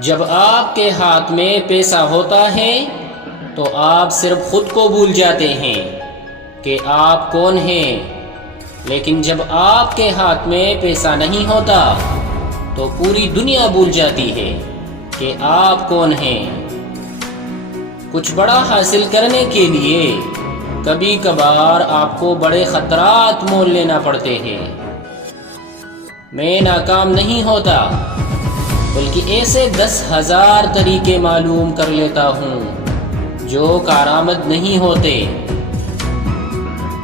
جب آپ کے ہاتھ میں پیسہ ہوتا ہے تو آپ صرف خود کو بھول جاتے ہیں کہ آپ کون ہیں، لیکن جب آپ کے ہاتھ میں پیسہ نہیں ہوتا تو پوری دنیا بھول جاتی ہے کہ آپ کون ہیں۔ کچھ بڑا حاصل کرنے کے لیے کبھی کبھار آپ کو بڑے خطرات مول لینا پڑتے ہیں۔ میں ناکام نہیں ہوتا، بلکہ ایسے 10,000 طریقے معلوم کر لیتا ہوں جو کارآمد نہیں ہوتے۔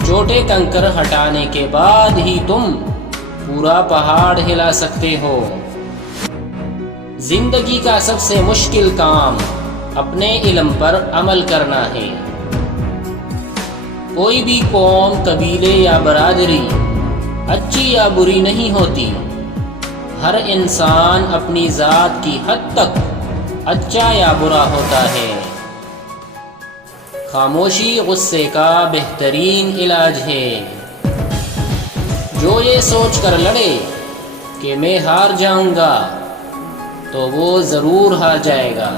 چھوٹے کنکر ہٹانے کے بعد ہی تم پورا پہاڑ ہلا سکتے ہو۔ زندگی کا سب سے مشکل کام اپنے علم پر عمل کرنا ہے۔ کوئی بھی قوم، قبیلے یا برادری اچھی یا بری نہیں ہوتی، ہر انسان اپنی ذات کی حد تک اچھا یا برا ہوتا ہے۔ خاموشی غصے کا بہترین علاج ہے۔ جو یہ سوچ کر لڑے کہ میں ہار جاؤں گا تو وہ ضرور ہار جائے گا۔